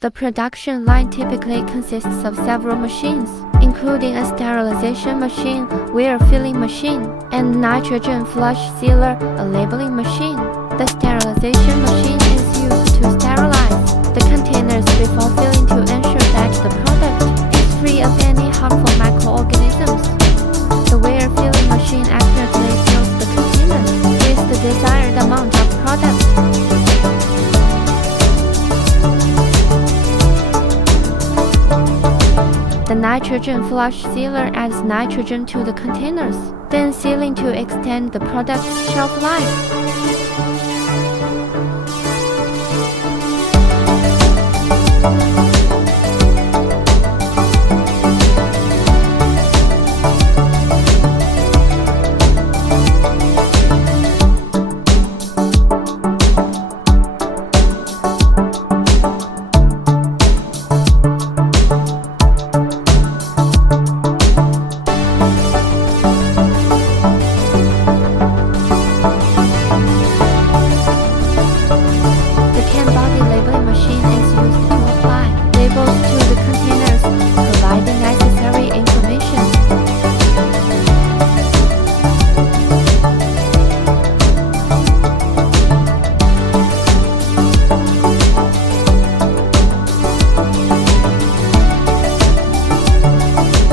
The production line typically consists of several machines, including a sterilization machine, wear filling machine, and nitrogen flush sealer, a labeling machine. The sterilization machine is used to sterilize the containers before filling to ensure that the product is free of any harmful microorganisms. The wear filling machine accurately fills the container with the desired amount of product. The nitrogen flush sealer adds nitrogen to the containers, then sealing to extend the product's shelf life.